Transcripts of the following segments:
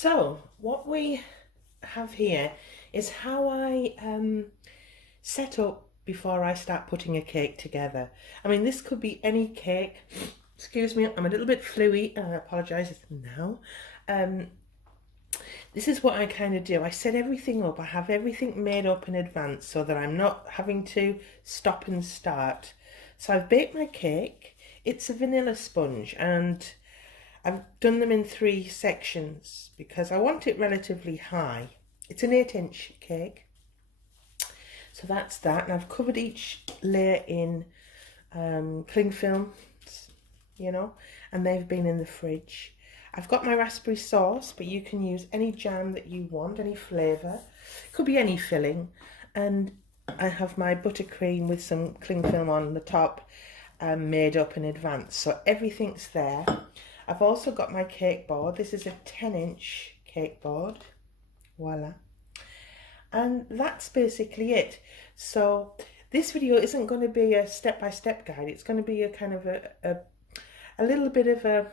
So what we have here is how I set up before I start putting a cake together. I mean, this could be any cake. Excuse me, I'm a little bit fluey and I apologise now. This is what I kind of do. I set everything up. I have everything made up in advance so that I'm not having to stop and start. So I've baked my cake. It's a vanilla sponge and I've done them in 3 sections because I want it relatively high. It's an 8-inch cake. So that's that. And I've covered each layer in cling film, and they've been in the fridge. I've got my raspberry sauce, but you can use any jam that you want, any flavour. It could be any filling. And I have my buttercream with some cling film on the top made up in advance. So everything's there. I've also got my cake board. This is a 10-inch cake board. Voila. And that's basically it. So this video isn't going to be a step-by-step guide. It's going to be a kind of a little bit of a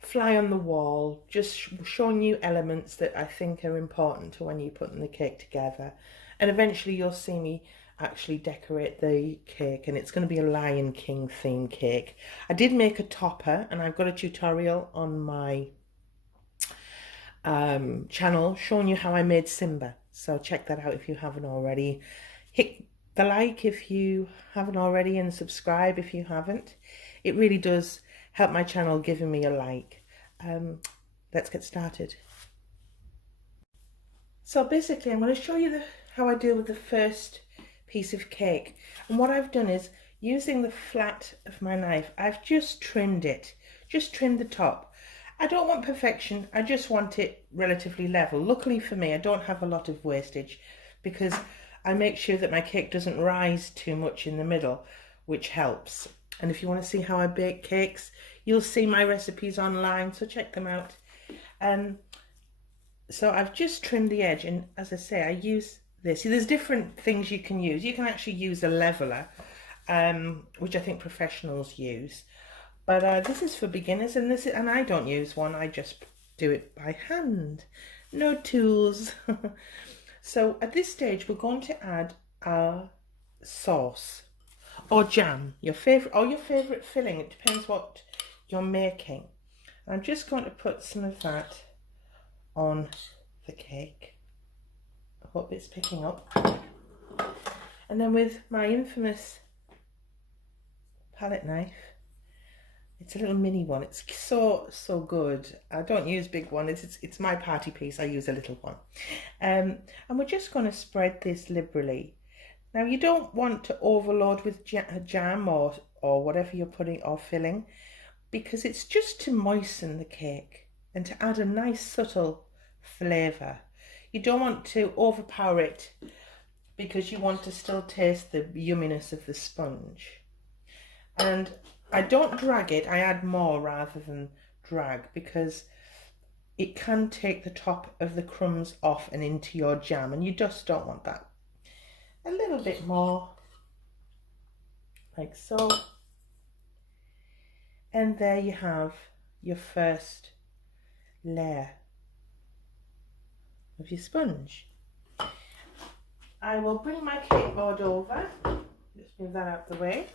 fly on the wall, just showing you elements that I think are important to when you're putting the cake together. And eventually you'll see me actually decorate the cake, and it's going to be a Lion King theme cake. I did make a topper, and I've got a tutorial on my channel showing you how I made Simba. So check that out if you haven't already. Hit the like if you haven't already, and subscribe if you haven't. It really does help my channel giving me a like. Let's get started. So basically I'm going to show you how I deal with the first piece of cake. And what I've done is, using the flat of my knife, I've just trimmed it. Just trimmed the top. I don't want perfection, I just want it relatively level. Luckily for me, I don't have a lot of wastage because I make sure that my cake doesn't rise too much in the middle, which helps. And if you want to see how I bake cakes, you'll see my recipes online, so check them out. So I've just trimmed the edge, and as I say, I use this. See, there's different things you can use. You can actually use a leveler, which I think professionals use. But this is for beginners, and I don't use one. I just do it by hand. No tools. So at this stage, we're going to add our sauce or jam, your favorite filling. It depends what you're making. I'm just going to put some of that on the cake. I hope it's picking up. And then with my infamous palette knife, it's a little mini one. It's so good. I don't use big one. It's my party piece. I use a little one. And we're just going to spread this liberally. Now you don't want to overload with jam or whatever you're putting or filling, because it's just to moisten the cake and to add a nice subtle flavour. You don't want to overpower it because you want to still taste the yumminess of the sponge. And I don't drag it, I add more rather than drag, because it can take the top of the crumbs off and into your jam, and you just don't want that. A little bit more, like so. And there you have your first layer of your sponge. I will bring my cake board over. Just move that out of the way.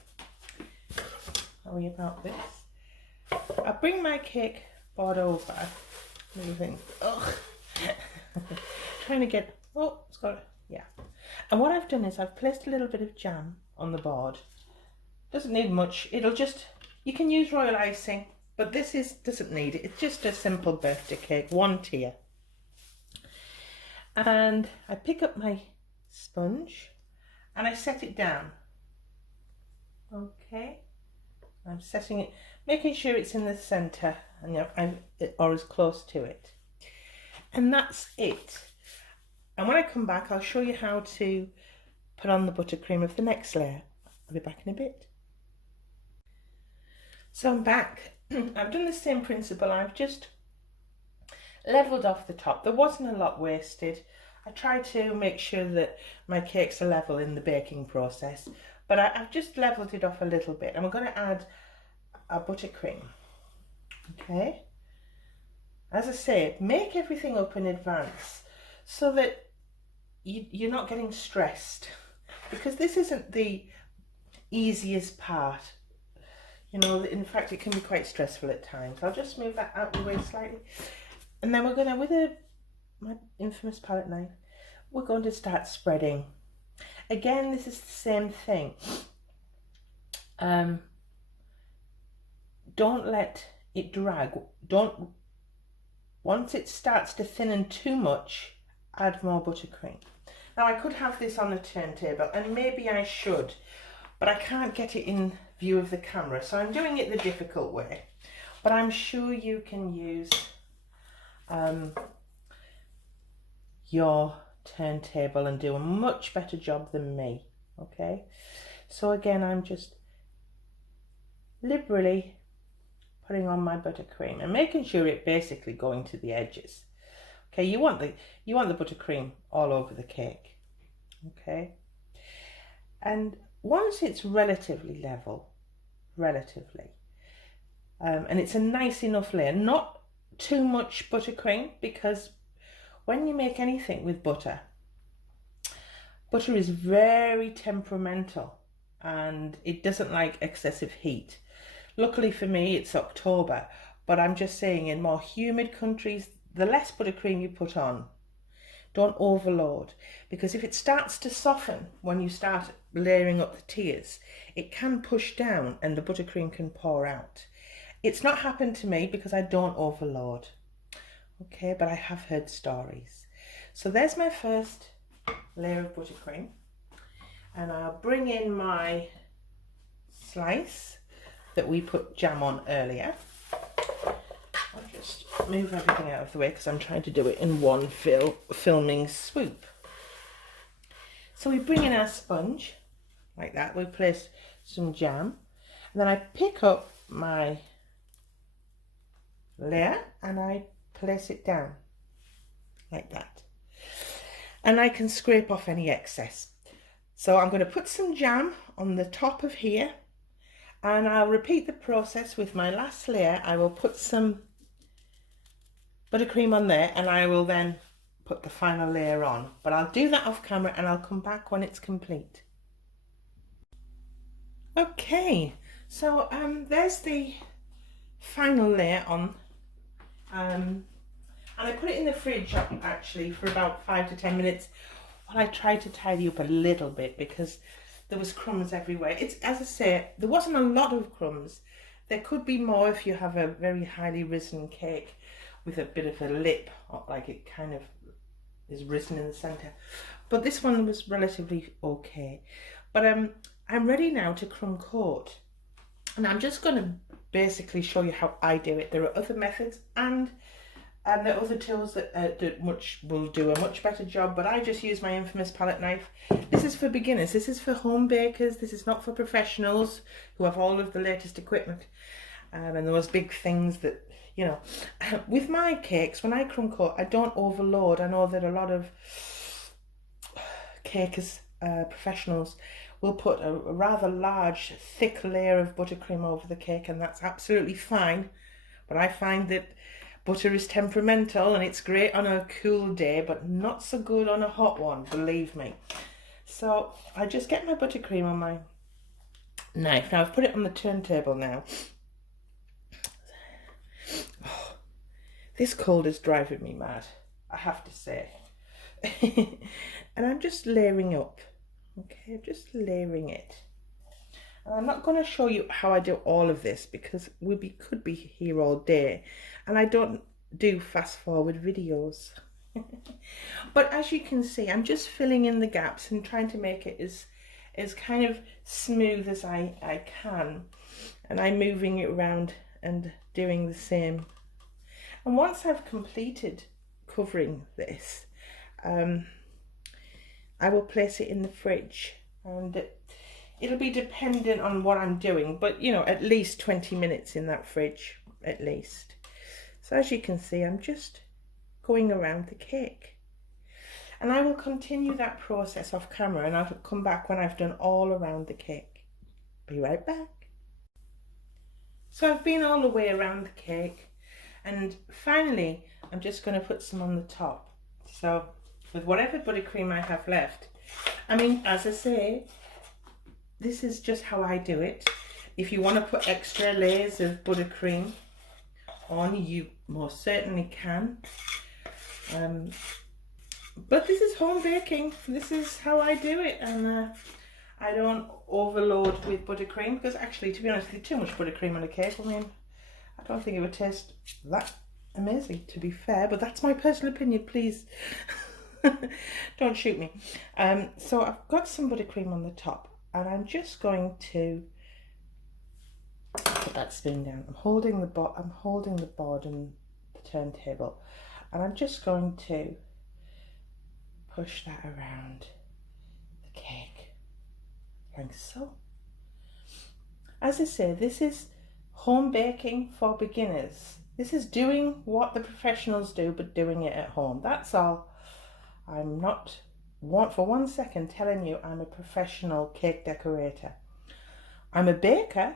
Sorry about this. I'll bring my cake board over. Moving. Ugh. Trying to get. Oh, it's got. Yeah. And what I've done is I've placed a little bit of jam on the board. Doesn't need much. It'll just. You can use royal icing, but this doesn't need it. It's just a simple birthday cake, 1 tier. And I pick up my sponge and I set it down. Okay. I'm setting it, making sure it's in the centre, and or as close to it. And that's it. And when I come back, I'll show you how to put on the buttercream of the next layer. I'll be back in a bit. So I'm back. I've done the same principle. I've just levelled off the top. There wasn't a lot wasted. I try to make sure that my cakes are level in the baking process, but I've just levelled it off a little bit, and we're going to add our buttercream. Okay, as I say, make everything up in advance so that you're not getting stressed, because this isn't the easiest part. You know, in fact, it can be quite stressful at times. I'll just move that out of the way slightly. And then we're going to, with my infamous palette knife, we're going to start spreading. Again, this is the same thing. Don't let it drag. Once it starts to thinnen too much, add more buttercream. Now, I could have this on a turntable, and maybe I should, but I can't get it in view of the camera, so I'm doing it the difficult way. But I'm sure you can use your turntable and do a much better job than me. Okay, so again, I'm just liberally putting on my buttercream and making sure it basically going to the edges. Okay, you want the buttercream all over the cake. Okay, and once it's relatively level, and it's a nice enough layer, not too much buttercream, because when you make anything with butter is very temperamental and it doesn't like excessive heat. Luckily for me, it's October, but I'm just saying, in more humid countries, the less buttercream you put on. Don't overload, because if it starts to soften when you start layering up the tiers, it can push down and the buttercream can pour out. It's not happened to me because I don't overload. Okay, but I have heard stories. So there's my first layer of buttercream, and I'll bring in my slice that we put jam on earlier. I'll just move everything out of the way because I'm trying to do it in one filming swoop. So we bring in our sponge like that. We place some jam, and then I pick up my layer and I place it down like that, and I can scrape off any excess. So I'm going to put some jam on the top of here, and I'll repeat the process with my last layer. I will put some buttercream on there, and I will then put the final layer on, but I'll do that off camera and I'll come back when it's complete. Okay, so there's the final layer on, and I put it in the fridge actually for about 5 to 10 minutes while I tried to tidy up a little bit, because there was crumbs everywhere. It's, as I say, there wasn't a lot of crumbs. There could be more if you have a very highly risen cake with a bit of a lip, like it kind of is risen in the center. But this one was relatively okay. But I'm ready now to crumb coat. And I'm just going to basically show you how I do it. There are other methods, and there are other tools that will do a much better job, but I just use my infamous palette knife. This is for beginners. This is for home bakers. This is not for professionals who have all of the latest equipment and those big things that, you know. With my cakes, when I crumb coat, I don't overload. I know that a lot of cakers, professionals, will put a rather large, thick layer of buttercream over the cake, and that's absolutely fine. But I find that butter is temperamental, and it's great on a cool day, but not so good on a hot one, believe me. So I just get my buttercream on my knife. Now I've put it on the turntable now. Oh, this cold is driving me mad, I have to say. And I'm just layering up. Okay, just layering it. And I'm not going to show you how I do all of this, because we could be here all day, and I don't do fast forward videos. But as you can see, I'm just filling in the gaps and trying to make it as kind of smooth as I can, and I'm moving it around and doing the same. And once I've completed covering this, I will place it in the fridge, and it'll be dependent on what I'm doing, but you know, at least 20 minutes in that fridge, at least. So as you can see, I'm just going around the cake, and I will continue that process off camera, and I'll come back when I've done all around the cake. Be right back. So I've been all the way around the cake, And finally, I'm just going to put some on the top. So with whatever buttercream I have left. I mean, as I say, this is just how I do it. If you want to put extra layers of buttercream on, you most certainly can. But this is home baking. This is how I do it, and I don't overload with buttercream, because actually, to be honest, with too much buttercream on a cake, I mean, I don't think it would taste that amazing, to be fair, but that's my personal opinion, please. Don't shoot me. So I've got some buttercream on the top, and I'm just going to put that spoon down. I'm holding the board and the turntable, and I'm just going to push that around the cake, like so. As I say, this is home baking for beginners. This is doing what the professionals do, but doing it at home. That's all. I'm not for 1 second telling you I'm a professional cake decorator. I'm a baker.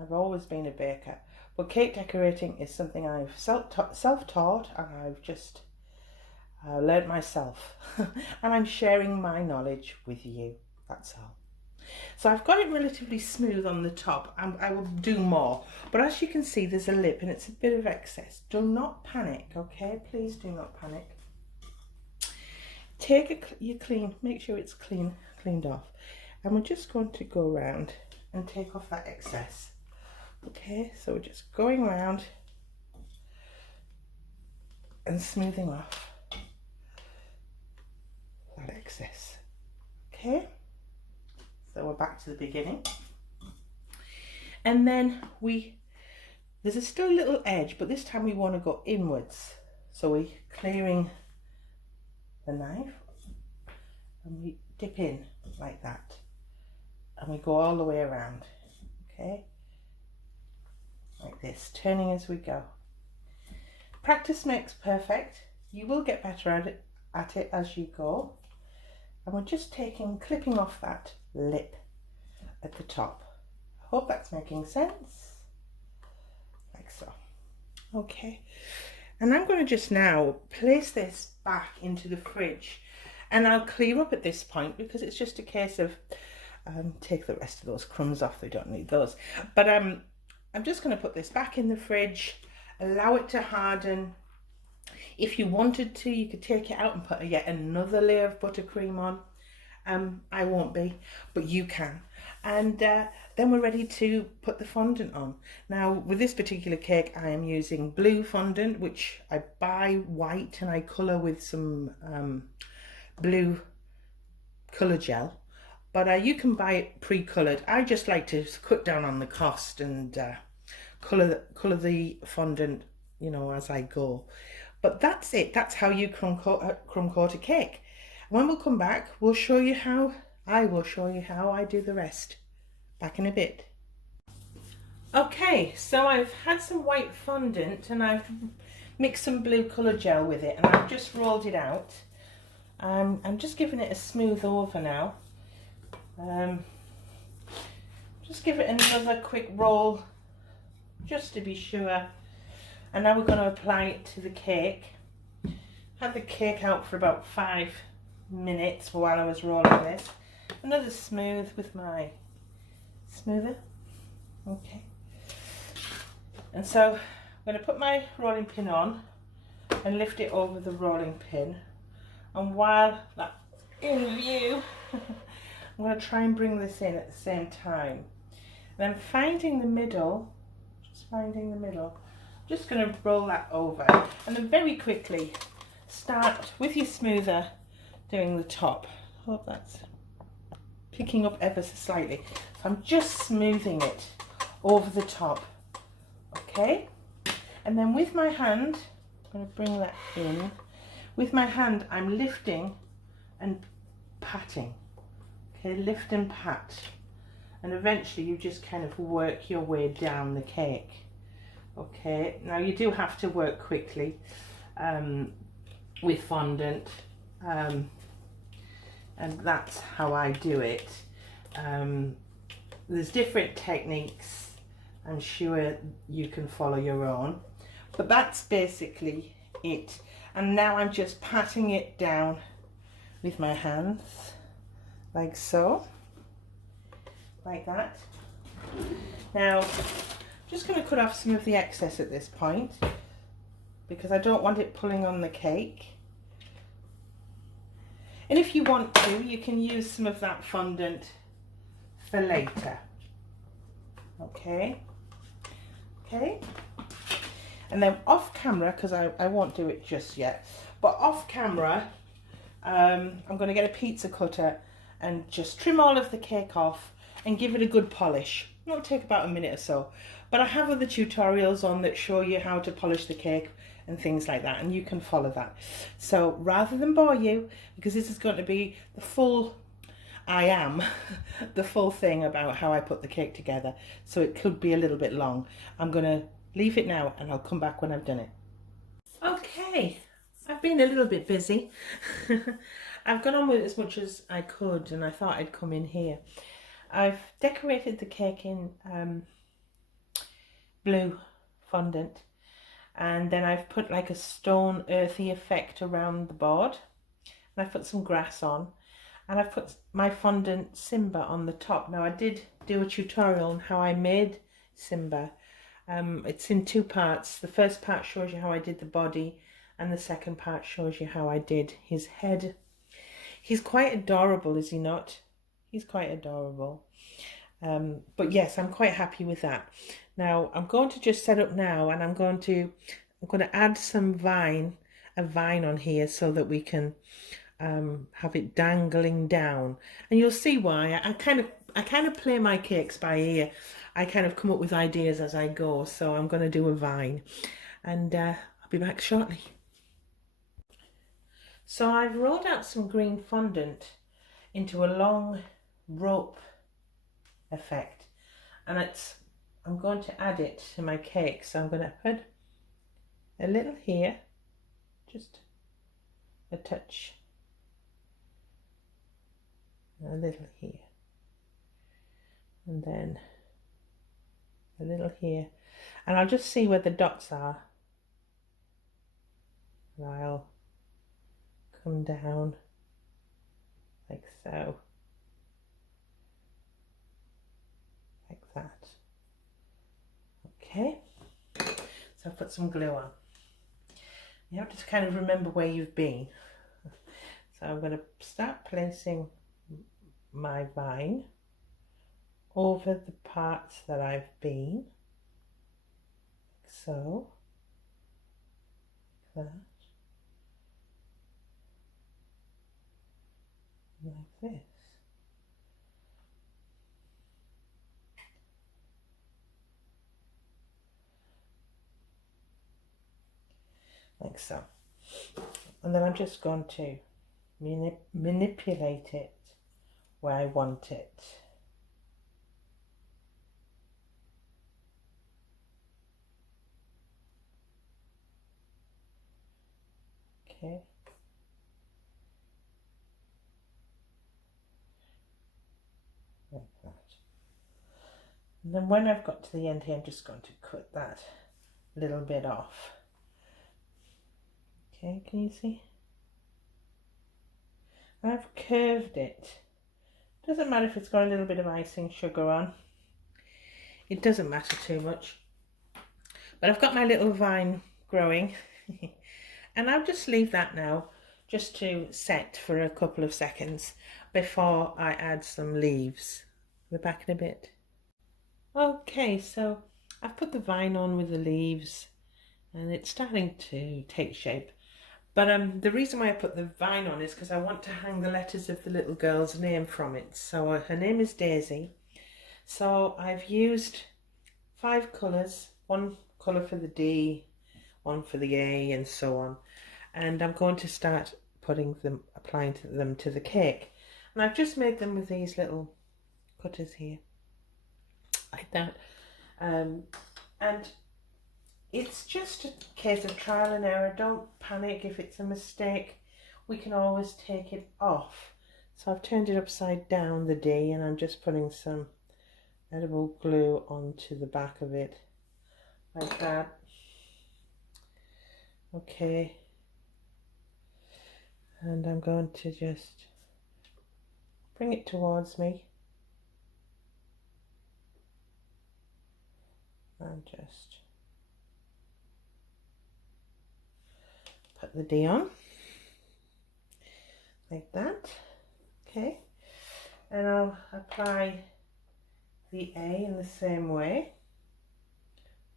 I've always been a baker, but cake decorating is something I've self-taught, and I've just learned myself. And I'm sharing my knowledge with you. That's all. So I've got it relatively smooth on the top, and I will do more, but as you can see, there's a lip and it's a bit of excess. Do not panic, okay? Please do not panic. Take make sure it's cleaned off, and we're just going to go around and take off that excess. Okay, so we're just going around and smoothing off that excess. Okay, so we're back to the beginning, and then there's still a little edge, but this time we want to go inwards. So we're clearing the knife, and we dip in like that, and we go all the way around. Okay, like this, turning as we go. Practice makes perfect. You will get better at it as you go. And we're just clipping off that lip at the top. I hope that's making sense. Like so. Okay. And I'm going to just now place this back into the fridge, and I'll clear up at this point, because it's just a case of take the rest of those crumbs off. They don't need those. But I'm just going to put this back in the fridge, allow it to harden. If you wanted to, you could take it out and put yet another layer of buttercream on. I won't be, but you can. And then we're ready to put the fondant on. Now, with this particular cake, I am using blue fondant, which I buy white and I colour with some blue colour gel. But you can buy it pre-coloured. I just like to cut down on the cost and colour the fondant, you know, as I go. But that's it. That's how you crumb coat a cake. When we'll come back, I will show you how I do the rest. Back in a bit. Okay, so I've had some white fondant and I've mixed some blue colour gel with it, and I've just rolled it out. I'm just giving it a smooth over now. Just give it another quick roll, just to be sure. And now we're going to apply it to the cake. Had the cake out for about 5 minutes while I was rolling this. Another smooth with my smoother. Okay. And so I'm going to put my rolling pin on and lift it over the rolling pin. And while that's in view, I'm going to try and bring this in at the same time. And I'm finding the middle, just going to roll that over, and then very quickly start with your smoother doing the top. I hope that's picking up ever so slightly. So I'm just smoothing it over the top. Okay, and then with my hand, I'm going to bring that in. With my hand, I'm lifting and patting. Okay, lift and pat, and eventually you just kind of work your way down the cake. Okay, now you do have to work quickly with fondant, and that's how I do it. There's different techniques. I'm sure you can follow your own, But that's basically it. And now I'm just patting it down with my hands, like so, like that. Now, I'm just going to cut off some of the excess at this point because I don't want it pulling on the cake. And if you want to, you can use some of that fondant for later. Okay. And then off camera, because I won't do it just yet, but off camera, I'm going to get a pizza cutter and just trim all of the cake off and give it a good polish. It'll take about a minute or so. But I have other tutorials on that show you how to polish the cake and things like that, and you can follow that. So rather than bore you, because this is going to be the full, the full thing about how I put the cake together, so it could be a little bit long. I'm going to leave it now and I'll come back when I've done it. Okay, I've been a little bit busy. I've gone on with as much as I could and I thought I'd come in here. I've decorated the cake in blue fondant, and then I've put like a stone earthy effect around the board, and I've put some grass on, and I've put my fondant Simba on the top. Now I did do a tutorial on how I made Simba. It's in two parts. The first part shows you how I did the body, and the second part shows you how I did his head. He's quite adorable, is he not? He's quite adorable. But yes, I'm quite happy with that. Now I'm going to just set up now, and I'm going to add some a vine on here so that we can have it dangling down, and you'll see why. I kind of play my cakes by ear. I kind of come up with ideas as I go, so I'm going to do a vine, and I'll be back shortly. So I've rolled out some green fondant into a long rope effect, and I'm going to add it to my cake. So I'm going to put a little here, just a touch, a little here, and then a little here, and I'll just see where the dots are, and I'll come down like so, like that. Okay, so I've put some glue on. You have to kind of remember where you've been. So I'm going to start placing my vine over the parts that I've been, like so, like that, like this. Like so. And then I'm just going to manipulate it where I want it. Okay. Like that. And then when I've got to the end here, I'm just going to cut that little bit off. Okay, can you see? I've curved it. Doesn't matter if it's got a little bit of icing sugar on. It doesn't matter too much. But I've got my little vine growing. And I'll just leave that now just to set for a couple of seconds before I add some leaves. We're back in a bit. Okay, so I've put the vine on with the leaves and it's starting to take shape. But the reason why I put the vine on is because I want to hang the letters of the little girl's name from it. So her name is Daisy. So I've used 5 colours, 1 colour for the D, 1 for the A, and so on. And I'm going to start applying them to the cake. And I've just made them with these little cutters here, like that. And it's just a case of trial and error. Don't panic if it's a mistake. We can always take it off. So I've turned it upside down, the D, and I'm just putting some edible glue onto the back of it, like that. Okay, and I'm going to just bring it towards me and just put the D on like that. Okay, and I'll apply the A in the same way.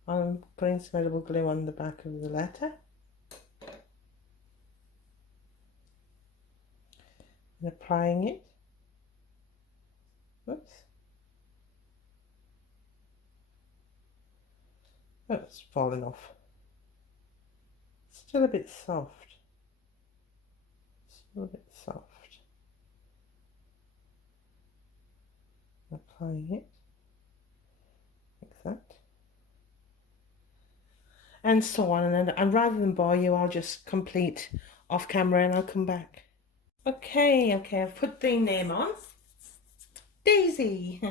I'm putting some edible glue on the back of the letter and applying it. Whoops. Oh, it's falling off. Still a bit soft. Still a bit soft. Applying it like that. And so on, and rather than bore you, I'll just complete off camera and I'll come back. Okay, I've put the name on. Daisy.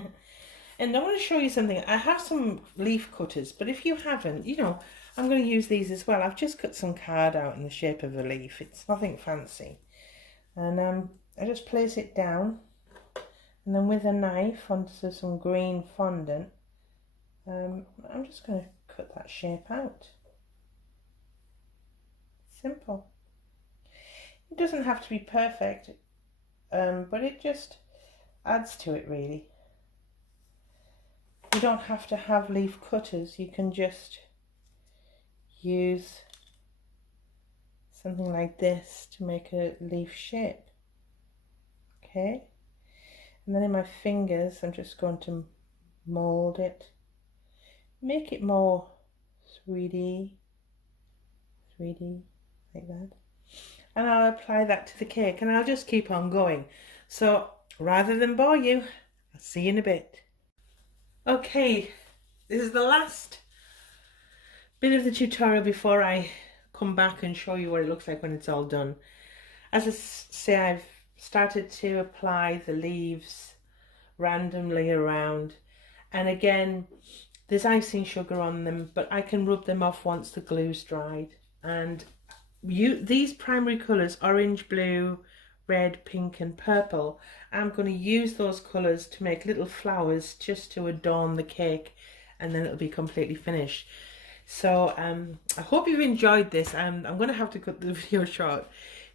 And I want to show you something. I have some leaf cutters, but if you haven't, you know, I'm going to use these as well. I've just cut some card out in the shape of a leaf. It's nothing fancy. And I just place it down, and then with a knife onto some green fondant, I'm just going to cut that shape out. Simple. It doesn't have to be perfect, but it just adds to it really. You don't have to have leaf cutters, you can just use something like this to make a leaf shape. Okay, and then in my fingers I'm just going to mold it, make it more 3D like that, and I'll apply that to the cake and I'll just keep on going. So rather than bore you, I'll see you in a bit. Okay, this is the last bit of the tutorial before I come back and show you what it looks like when it's all done. As I say, I've started to apply the leaves randomly around, and again there's icing sugar on them, but I can rub them off once the glue's dried. And these primary colours, orange, blue, red, pink and purple, I'm going to use those colours to make little flowers just to adorn the cake, and then it'll be completely finished. So I hope you've enjoyed this. I'm going to have to cut the video short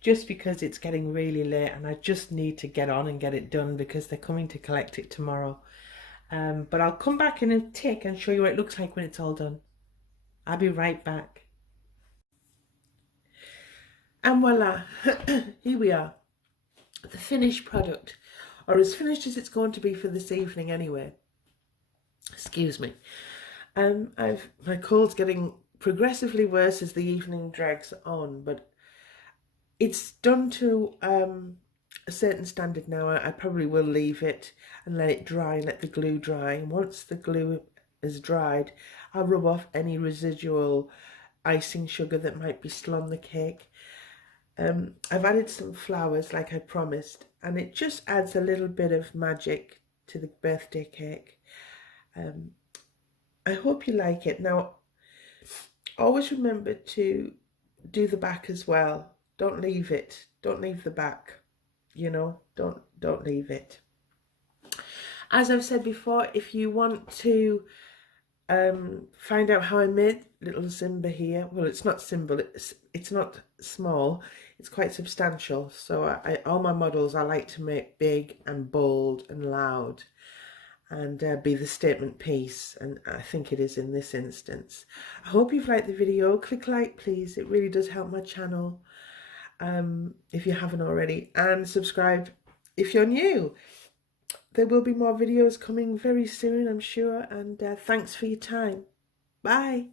just because it's getting really late and I just need to get on and get it done because they're coming to collect it tomorrow. But I'll come back in a tick and show you what it looks like when it's all done. I'll be right back. And voila, here we are. The finished product, or as finished as it's going to be for this evening anyway. Excuse me. My cold's getting progressively worse as the evening drags on, but it's done to a certain standard now. I probably will leave it and let it dry and let the glue dry. And once the glue is dried, I'll rub off any residual icing sugar that might be still on the cake. I've added some flowers like I promised, and it just adds a little bit of magic to the birthday cake. I hope you like it. Now, always remember to do the back as well. Don't leave it. Don't leave the back. You know, don't leave it. As I've said before, if you want to find out how I made little Simba here, well, it's not symbol, it's not small, it's quite substantial. So all my models I like to make big and bold and loud and be the statement piece, and I think it is in this instance. I hope you've liked the video. Click like please, it really does help my channel if you haven't already, and subscribe if you're new. There will be more videos coming very soon, I'm sure, and thanks for your time. Bye.